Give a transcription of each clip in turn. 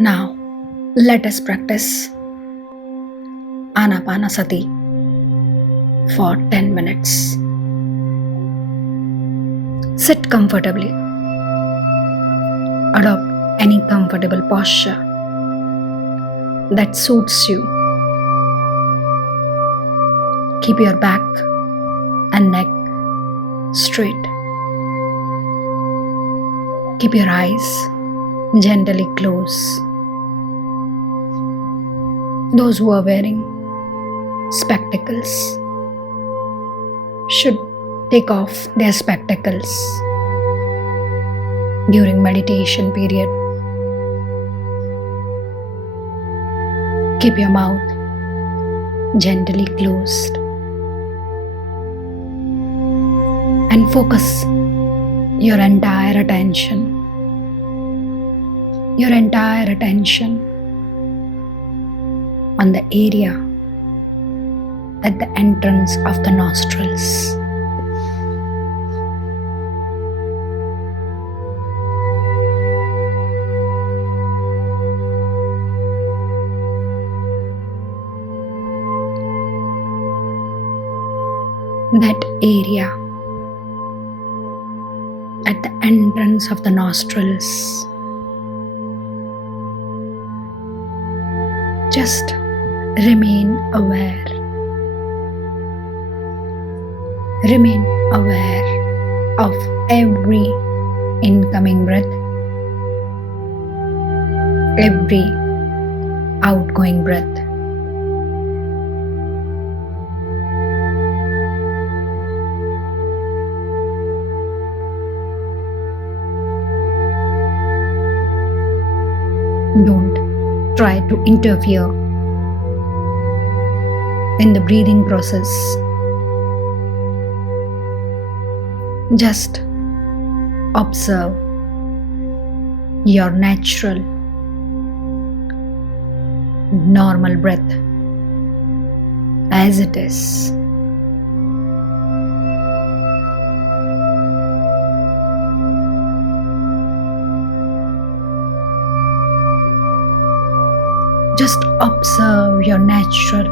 Now, let us practice Anapanasati for 10 minutes. Sit comfortably. Adopt any comfortable posture that suits you. Keep your back and neck straight. Keep your eyes gently closed. Those who are wearing spectacles should take off their spectacles during meditation period. Keep your mouth gently closed and focus your entire attention on the area at the entrance of the nostrils. That area at the entrance of the nostrils. Just remain aware. Remain aware of every incoming breath, every outgoing breath. Don't try to interfere in the breathing process. Just observe your natural, normal breath as it is. Just observe your natural,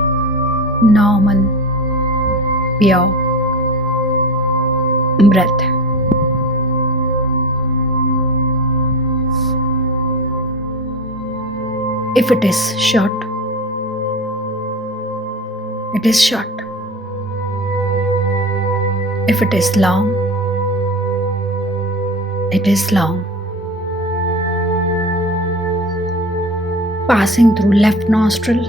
normal, pure breath. If it is short, it is short. If it is long, it is long. Passing through left nostril,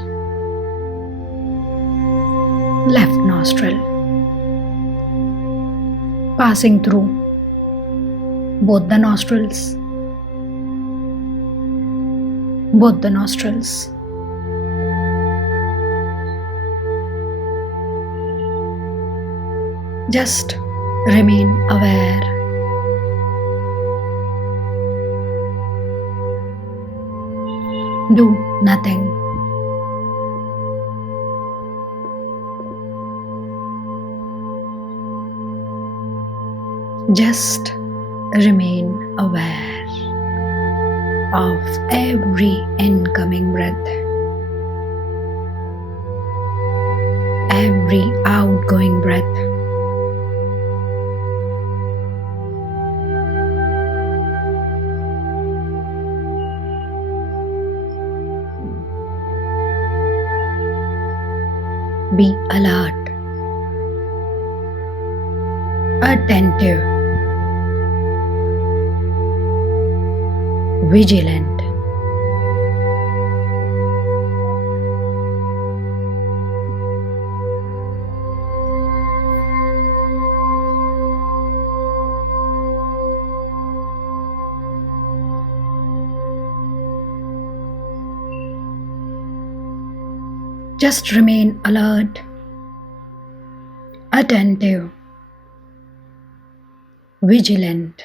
passing through both the nostrils, Just remain aware. Do nothing. Just remain aware of every incoming breath, every outgoing breath. Be alert, attentive, vigilant. Just remain alert, attentive, vigilant.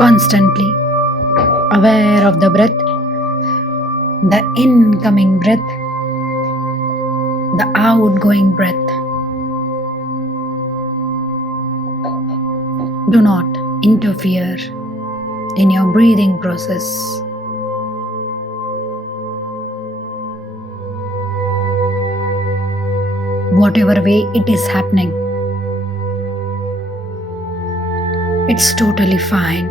constantly aware of the breath, the incoming breath, the outgoing breath. Do not interfere in your breathing process. Whatever way it is happening, it's totally fine.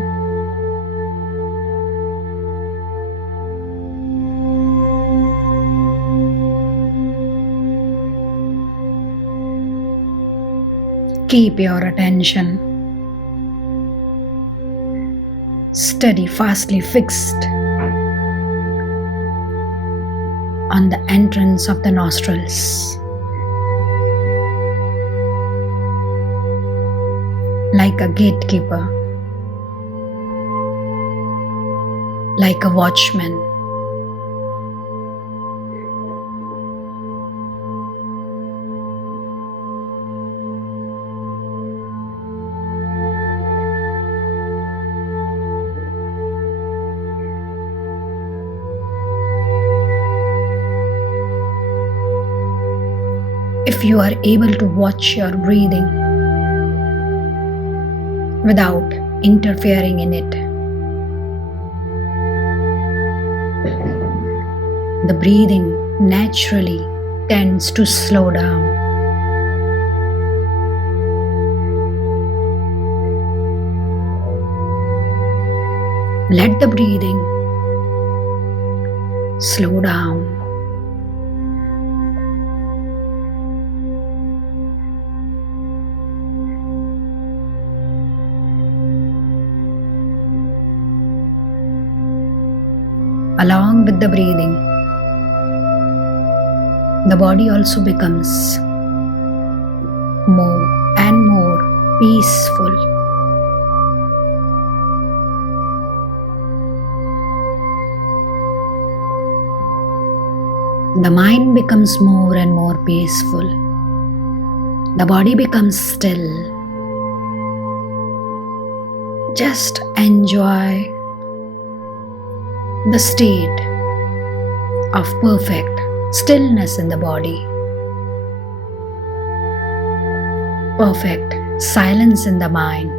Keep your attention steady, fastly fixed on the entrance of the nostrils, like a gatekeeper, like a watchman. If you are able to watch your breathing without interfering in it, the breathing naturally tends to slow down. Let the breathing slow down. Along with the breathing, the body also becomes more and more peaceful. The mind becomes more and more peaceful. The body becomes still. Just enjoy the state of perfect stillness in the body, perfect silence in the mind.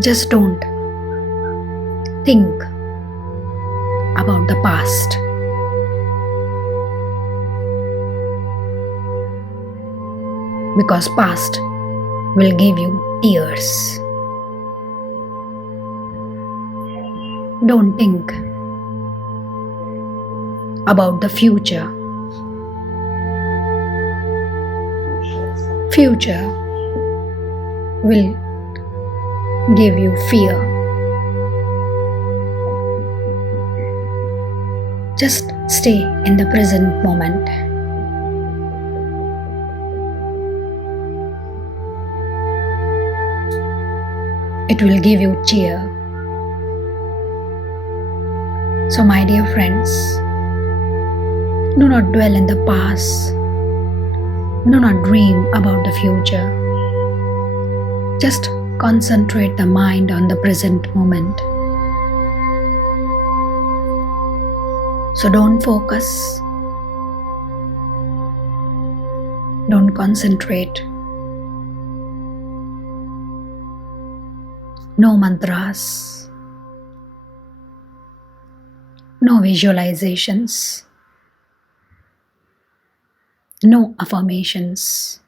Just don't think about the past. Because past will give you tears. Don't think about the future. Future will give you fear. Just stay in the present moment. It will give you cheer. So, my dear friends, do not dwell in the past. Do not dream about the future. Just concentrate the mind on the present moment. So don't focus, don't concentrate. No mantras, no visualizations, no affirmations,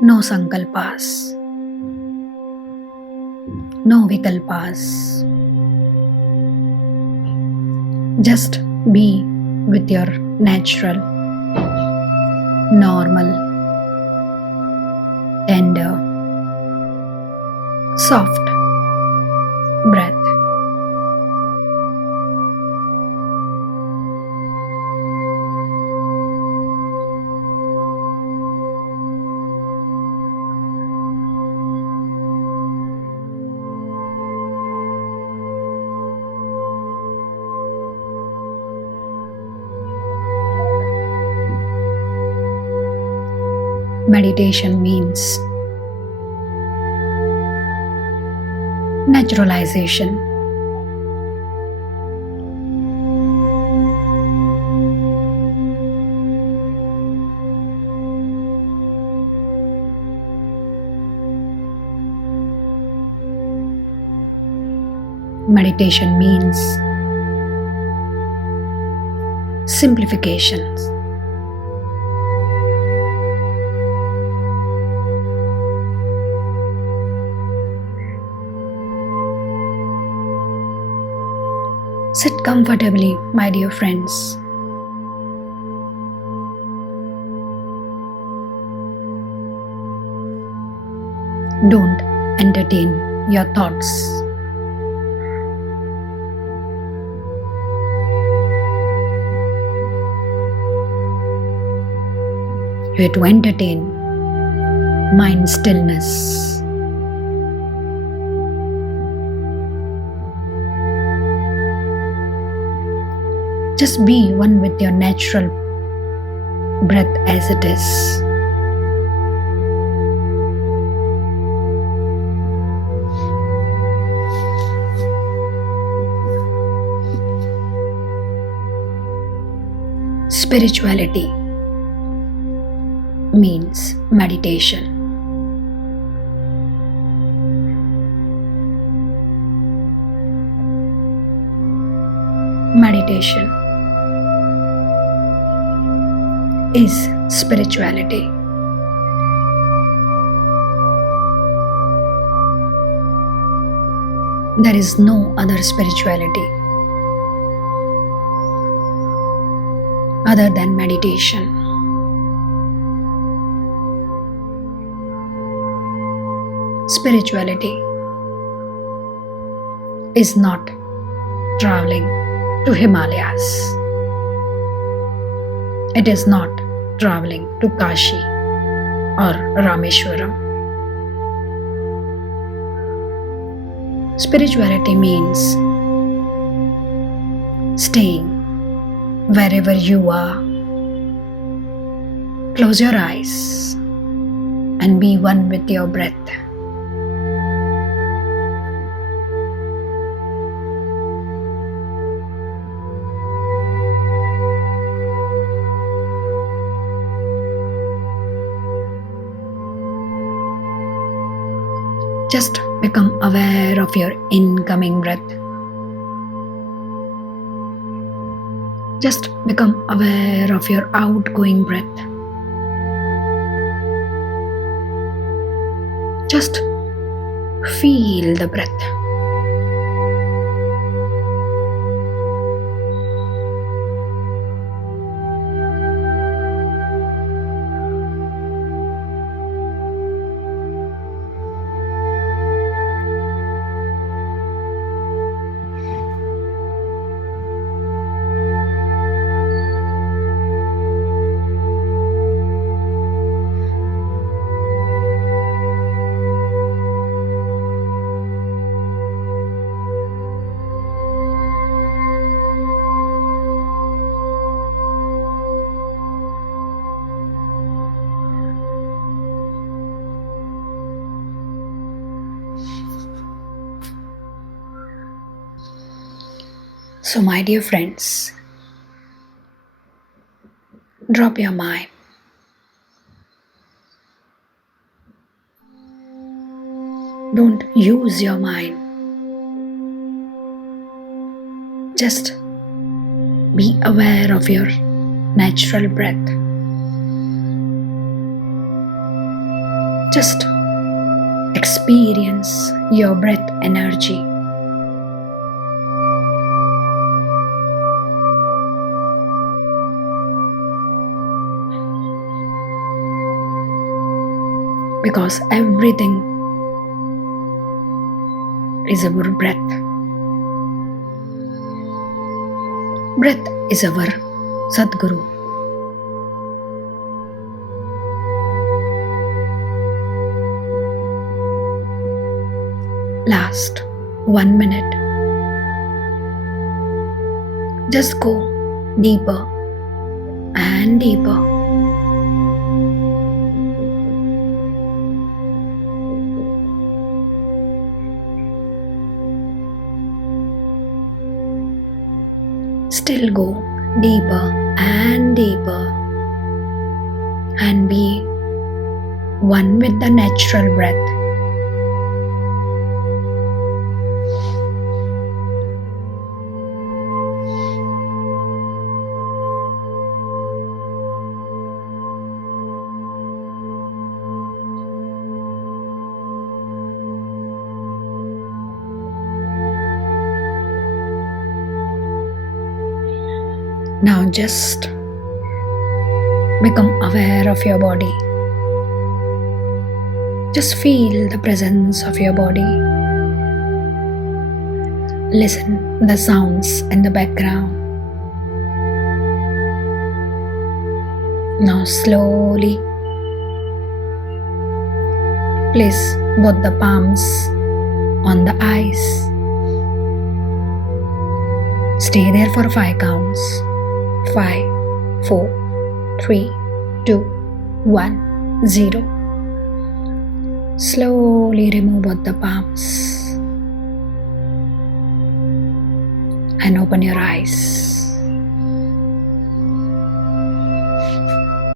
no sankalpas, no vikalpas. Just be with your natural, normal, tender, soft breath. Meditation means naturalization. Meditation means simplification. Sit comfortably, my dear friends. Don't entertain your thoughts. You have to entertain mind stillness. Just be one with your natural breath as it is. Spirituality means meditation. Meditation is spirituality. There is no other spirituality other than meditation. Spirituality is not traveling to Himalayas. It is not traveling to Kashi or Rameshwaram. Spirituality means staying wherever you are. Close your eyes and be one with your breath. Just become aware of your incoming breath. Just become aware of your outgoing breath. Just feel the breath. So, my dear friends, drop your mind. Don't use your mind. Just be aware of your natural breath. Just experience your breath energy. Because everything is our breath. Breath is our Sadguru. Last 1 minute. Just go deeper and deeper. Still go deeper and deeper and be one with the natural breath. Now just become aware of your body. Just feel the presence of your body. Listen the sounds in the background. Now slowly place both the palms on the eyes. Stay there for 5 counts. 5, 4, 3, 2, 1, 0. Slowly remove both the palms and open your eyes.